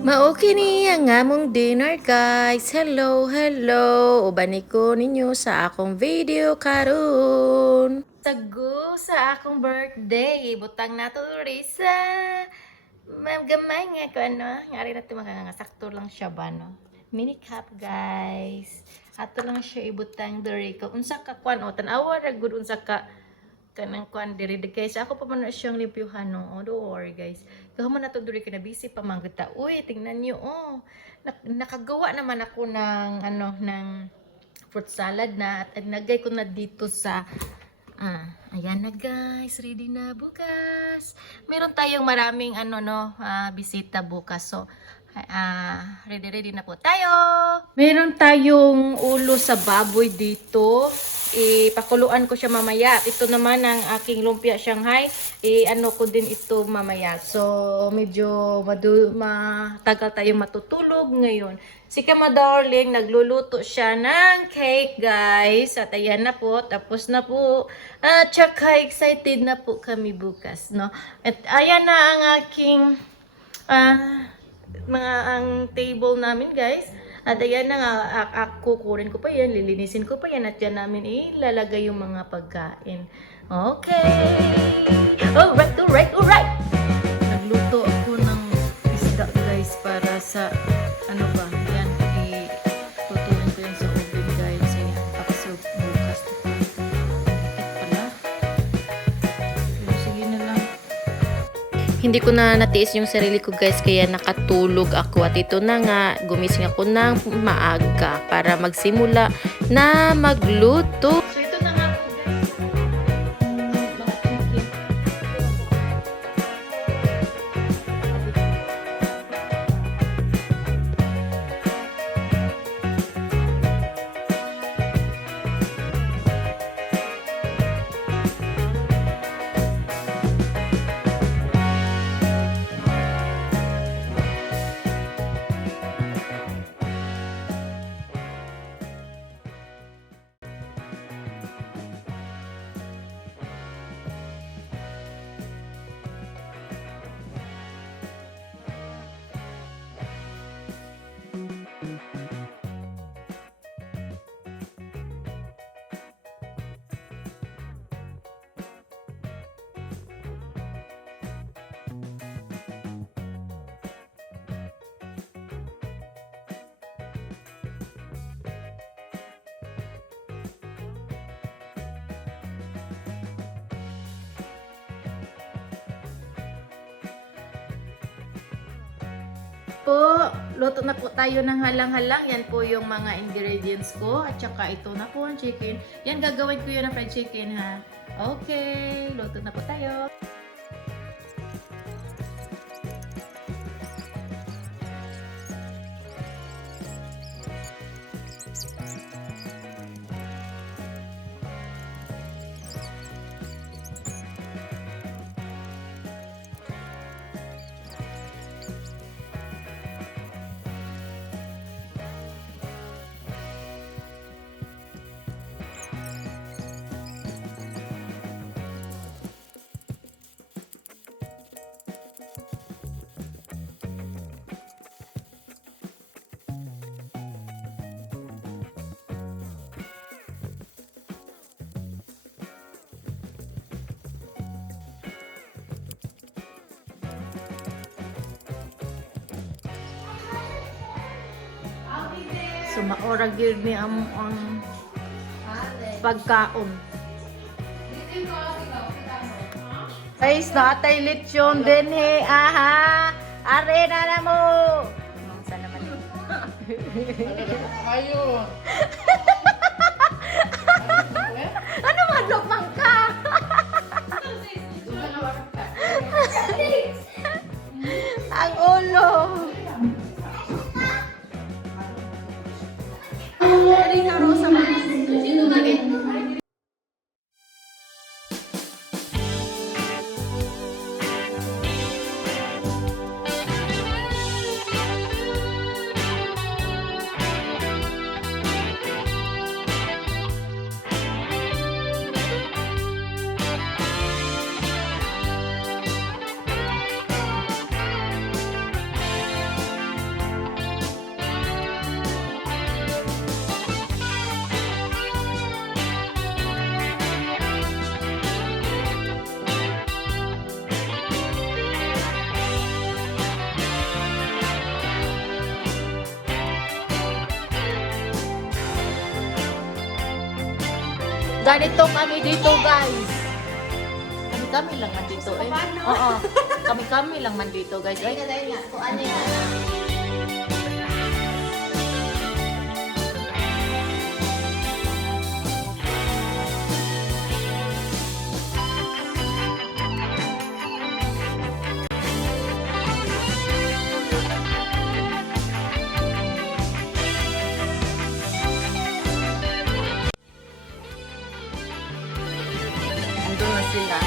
Mao kini ang among dinner guys. Hello, hello. Ubani ko ninyo sa akong video karon. Sago sa akong birthday. Butang nato Risa. Gamay nga ko ano. Ngari na ito sakto lang siya ba no. Mini cup guys. Ato lang siya ibutang diri ko. Unsa ka kwan o tan-awa ra gud unsa ka kanang kwan diri guys. Ako pa man na siyang limpyuhan no. Oh, don't worry guys. Kahuman na to diri ka na busy pa manggita. Uy, tingnan niyo oh. Nakagawa naman ako ng ano ng fruit salad na at nagay ko na dito sa ayan na guys, ready na bukas. Meron tayong maraming ano no, bisita bukas. So ready na po tayo. Meron tayong ulo sa baboy dito. Ipakuluan ko siya mamaya. Ito naman ang aking lumpia Shanghai. Ano ko din ito mamaya. So, medyo matagal tayong matutulog ngayon. Si Kama Darling, nagluluto siya ng cake, guys. At ayan na po, tapos na po. At saka excited na po kami bukas, no? At ayan na ang aking ang table namin, guys. At ayan na nga, kukurin ko pa yan, lilinisin ko pa yan, at yan namin ilalagay yung mga pagkain. Okay! Alright! Nagluto ako ng isda guys para sa, ano ba, yan, itutuin ko yan sa oven guys. Ayan, papaserve bukas. Ikit pala. Pero sige na lang. Hindi ko na natiis yung sarili ko guys, kaya nakatulog ako at ito na nga, gumising ako ng maaga para magsimula na magluto. So ito na nga po guys, mga chicken. Po, luto na po tayo ng halang-halang. Yan po yung mga ingredients ko. At saka ito na po ang chicken. Yan, gagawin ko yun na fried chicken ha. Okay, luto na po tayo. So maora gyud ni ang pagkaon. Guys, natay lechon din he. Aha. Are na mo. Saan naman yun? Ayo. Ano madlok man ka? Ang ulo. Ari nga rosa man. Ganito kami dito, guys. Kami lang man dito eh. Oo. Kami lang man dito, guys. Ay, Kung ano yan. andun na sila.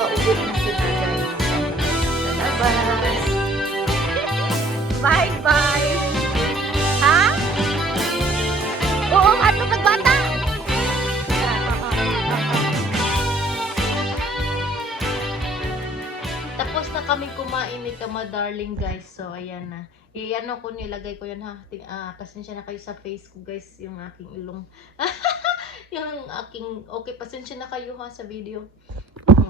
Pauwi na sila, guys. Sa labas. Bye-bye! Ha? Oo, ano nagbata? Tapos na kami kumain ni Kama Darling, guys. So, ayan na. I-ano ko, nilagay ko yan ha. Pasensya na kayo sa face ko, guys. Yung aking ilong. Yung aking, okay, pasensya na kayo ha sa video.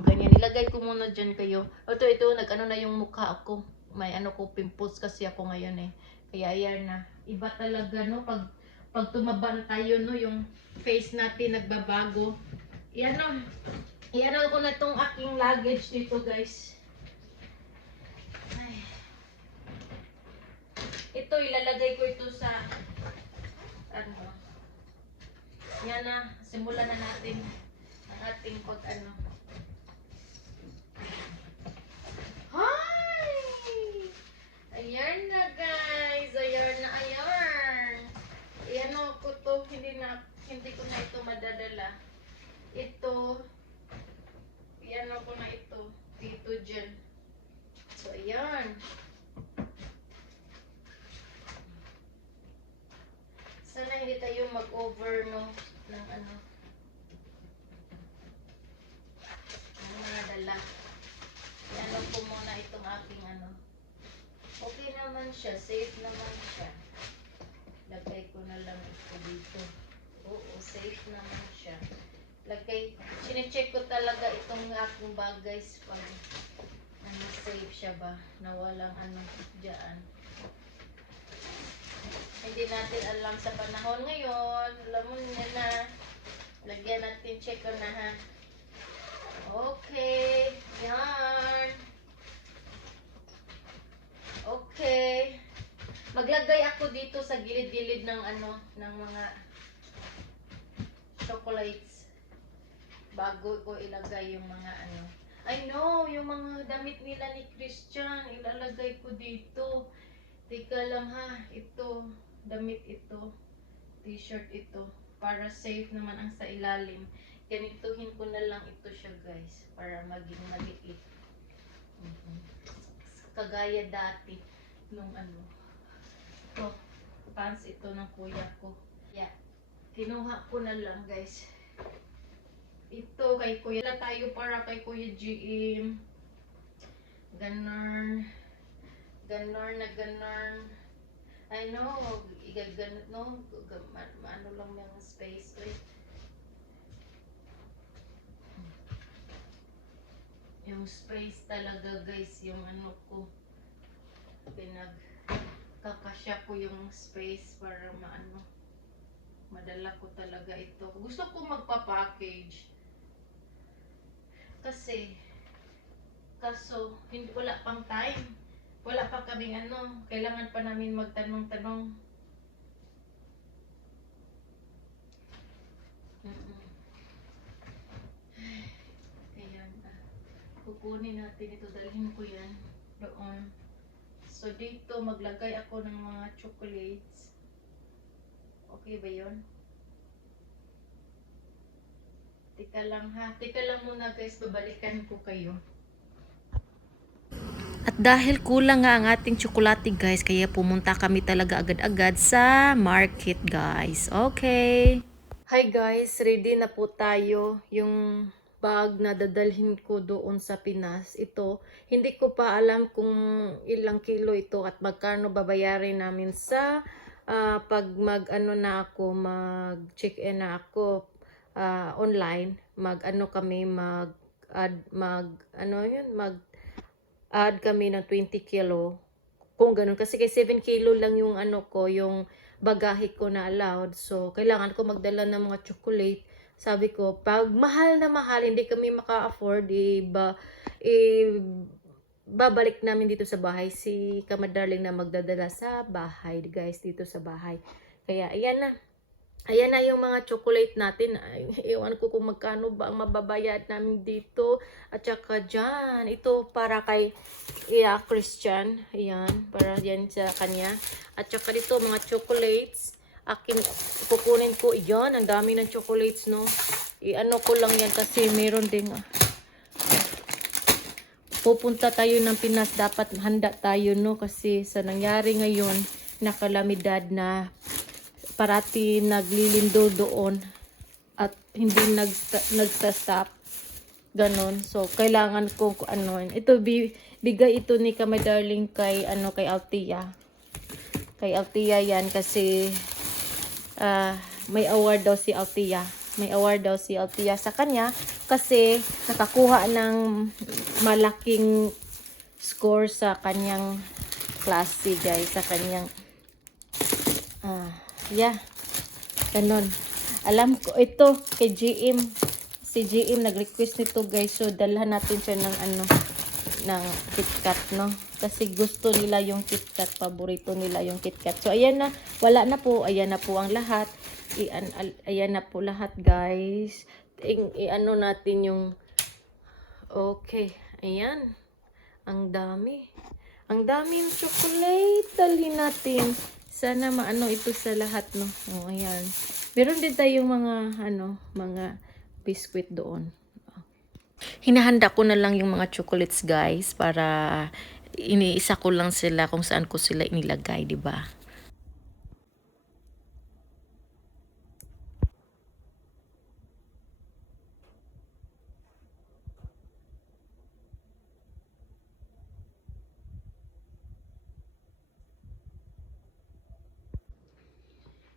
Ganyan, nilagay ko muna dyan kayo. Ito, nag-ano na yung mukha ko. May ano ko, pimples kasi ako ngayon eh. Kaya ayan na. Iba talaga, no? Pag tumaba na tayo, no? Yung face natin nagbabago. Iyan ko na itong aking luggage dito, guys. Ay. Ito, ilalagay ko ito sa ano. Yan na, simulan na natin ang ating pag-ano. Hi! Ayan na, guys. Ayan na, ayan. Ayan ko to. Hindi ko na ito madadala. Ito. Ayan ko na ito. Dito dyan. So, ayan. Sana hindi tayo mag-over, no? Ng ano. Ang mga dala. Ayan ko muna itong aking ano. Okay naman siya. Safe naman siya. Lagay ko na lang ito dito. Oo, safe naman siya. Sinecheck ko talaga itong aking bag, guys. Pag ano, safe siya ba? Na walang ano dyan. Hindi natin alam sa panahon ngayon. Alam mo na. Lagyan natin, check ko na ha. Okay. Yan. Okay. Maglagay ako dito sa gilid-gilid ng ano, ng mga chocolates. Bago ko ilagay yung mga ano. I know, yung mga damit nila ni Christian, ilalagay ko dito. Teka lang ha, ito, damit ito, t-shirt ito, para safe naman ang sa ilalim. Ganituhin ko na lang ito siya, guys, para maging maliit. Kagaya dati, nung ano, ito, pants ito ng kuya ko. Yeah, kinuha ko na lang, guys. Ito kay kuya na tayo para kay Kuya GM. Ganon na ganon. I know, igaganot no, ano lang yung space eh. Yung space talaga, guys, yung ano ko kakasya ko yung space para maano madala ko talaga ito. Gusto ko magpa-package kaso hindi, wala pang time, wala pa kaming ano, kailangan pa namin magtanong-tanong. Ayan, kukunin natin ito, dalhin ko yan doon. So dito maglagay ako ng mga chocolates. Okay ba yun? Tika lang ha. Tika lang muna, guys. Babalikan ko kayo. At dahil kulang nga ang ating tsokolate, guys, kaya pumunta kami talaga agad-agad sa market, guys. Okay. Hi guys, ready na po tayo. Yung bag na dadalhin ko doon sa Pinas. Ito, hindi ko pa alam kung ilang kilo ito at magkano babayarin namin sa pag mag-ano na ako, mag-check-in na ako online. Mag-ano kami, mag-add kami ng 20 kilo. Kung ganun, kasi kay 7 kilo lang yung ano ko, yung bagahe ko na allowed. So, kailangan ko magdala ng mga chocolate sabi ko, pag mahal na mahal, hindi kami maka-afford, babalik namin dito sa bahay. Si Kamadarling na magdadala sa bahay, guys, dito sa bahay. Kaya, ayan na. Ayan na yung mga chocolate natin. Ay, ewan ko kung magkano ba ang mababayad namin dito. At saka dyan, ito para kay Christian. Ayan, para yan sa kanya. At saka dito, mga chocolates. Akin, kukunin ko. Ayan, ang dami ng chocolates, no. I-ano ko lang yan kasi meron ding pupunta tayo ng Pinas, dapat handa tayo, no, kasi sa nangyari ngayon na kalamidad na parati naglilindo doon at hindi nagsa-stop ganon. So kailangan ko ano ito, bigay ito ni Kama Darling kay kay Altia. Kay Altia yan kasi may award daw si Altia. May award daw si Altia sa kanya kasi nakakuha ng malaking score sa kanyang klase, guys, sa kanyang yeah, ganon. Alam ko ito kay GM. Si GM nag-request nito, guys, so dalhan natin siya ng ng KitKat, no, kasi gusto nila yung KitKat, paborito nila yung KitKat. So ayan na, wala na po, ayan na po ang lahat. Ayan na po lahat, guys. I-ano natin yung okay, ayan, ang dami, ang daming chocolate. Dalhin natin, sana maano ito sa lahat, no. Oh, ayan, meron din tayong mga mga biscuit doon. Hinahanda ko na lang yung mga chocolates, guys, para iniisa ko lang sila kung saan ko sila inilagay, di ba?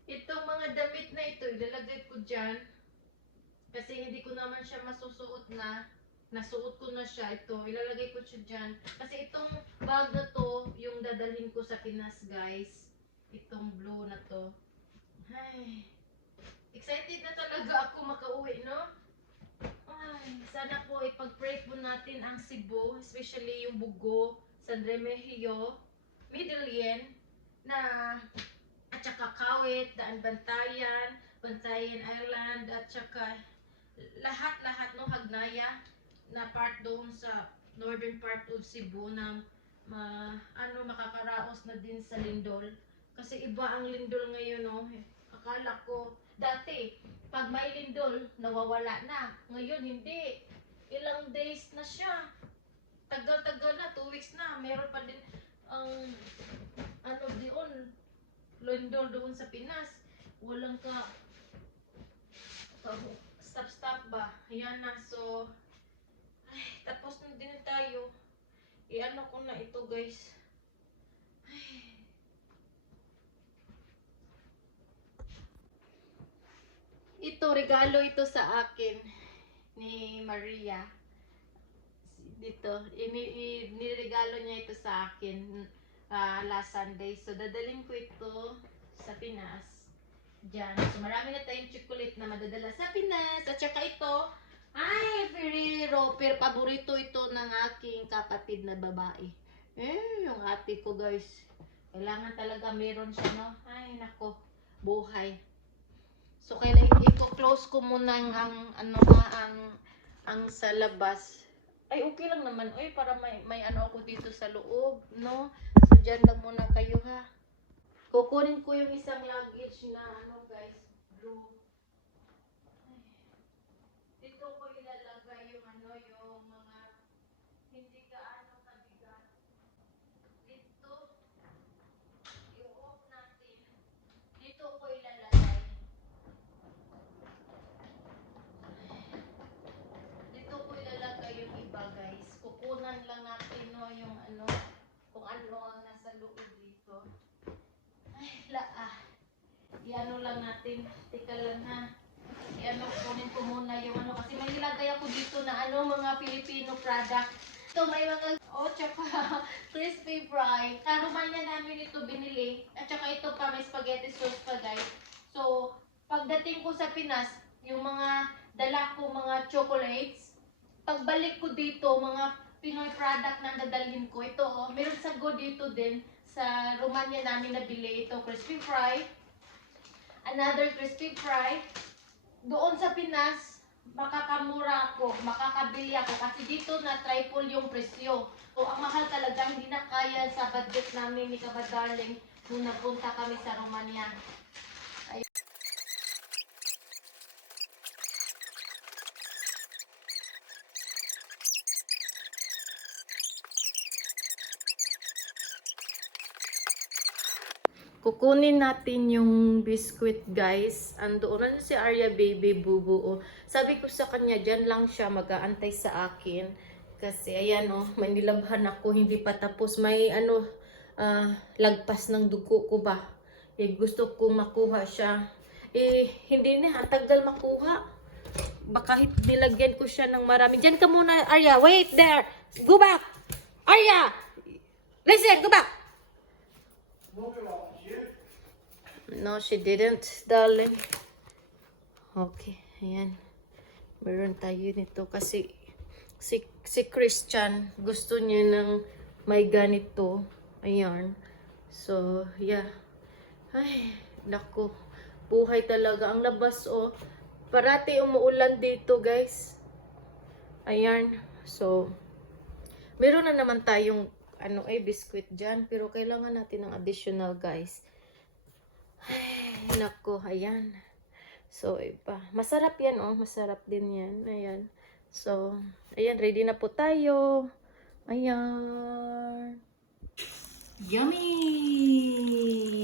Itong mga damit na ito, ilalagay ko dyan. Kasi hindi ko naman siya masusuot na. Nasuot ko na siya. Ito, ilalagay ko siya dyan. Kasi itong bag na to, yung dadalhin ko sa Pinas, guys. Itong blue na to. Ay, excited na talaga ako makauwi, no? Ay, sana po ipag-pray po natin ang Cebu, especially yung Bugo, San Remigio, Midillion, na at saka Kawit, Daan Bantayan, Bantayan Island, at saka lahat-lahat, no, Hagnaya na part doon sa northern part of Cebu na makakaraos na din sa Lindol. Kasi iba ang Lindol ngayon, no. Akala ko dati pag may Lindol nawawala na. Ngayon hindi. Ilang days na siya. Tagal-tagal na, 2 weeks na. Meron pa din ang doon Lindol doon sa Pinas. Walang stop ba? Ayan na. So, ay, tapos na din tayo. I-ano ko na ito, guys. Ay. Ito, regalo ito sa akin ni Maria. Dito, niregalo niya ito sa akin last Sunday. So, dadaling ko ito sa Pinas. Diyan. So, marami na tayong chocolate na madadala sa Pinas. At saka ito, ay, Ferrero. Pero paborito ito ng aking kapatid na babae. Yung ate ko, guys. Kailangan talaga meron siya, no? Ay, nako. Buhay. So, kailangan i-close ko muna ang sa labas. Ay, okay lang naman. Uy, para may ako dito sa loob, no? So, dyan lang muna kayo, ha? Kukunin ko yung isang luggage na guys, blue. Ay, dito ko ilalagay yung yung mga hindi gaano kabigat. Dito, i-off natin. Dito ko ilalagay. Dito ko ilalagay yung iba, guys. Kukunan lang natin, no, yung kung ano ang nasa loob dito. Ay, i-ano lang natin. Tika lang, ha. Kunin ko muna yung kasi may nilagay ako dito na mga Filipino product. Ito may mga, tsaka crispy fry. Sa Romania namin ito binili. At saka ito pa, may spaghetti sauce pa, guys. So, pagdating ko sa Pinas, yung mga dala ko mga chocolates. Pagbalik ko dito, mga Pinoy product na dadalhin ko. Ito, oh, meron sa Go dito din. Sa Romania namin nabili ito, crispy fry. Another crispy fry. Doon sa Pinas, makakamura ako, makakabili ako. Kasi dito na triple yung presyo. So, ang mahal talaga, hindi na kaya sa budget namin ni Kabadarling nung napunta kami sa Romania. Kukunin natin yung biscuit, guys. Andoon na si Arya Baby Bubu. Oh. Sabi ko sa kanya, dyan lang siya mag-aantay sa akin. Kasi ayan oh, may nilabhan ako, hindi pa tapos. May ano, lagpas ng dugo ko ba. Eh, gusto kong makuha siya. Eh, hindi na, tagal makuha. Baka nilagyan ko siya ng marami. Dyan ka muna, Arya. Wait there. Go back. Arya! Listen, go back. No, she didn't, darling. Okay, ayan. Meron tayo nito kasi si Christian gusto niya ng may ganito. Ayan. So, yeah. Ay, naku. Buhay talaga. Ang labas, oh. Parati umuulan dito, guys. Ayan. So, meron na naman tayong biscuit dyan. Pero kailangan natin ng additional, guys. Ay, nako, ayan. So, iba. Masarap yan, oh. Masarap din yan. Ayan. So, ayan. Ready na po tayo. Ayan. Yummy!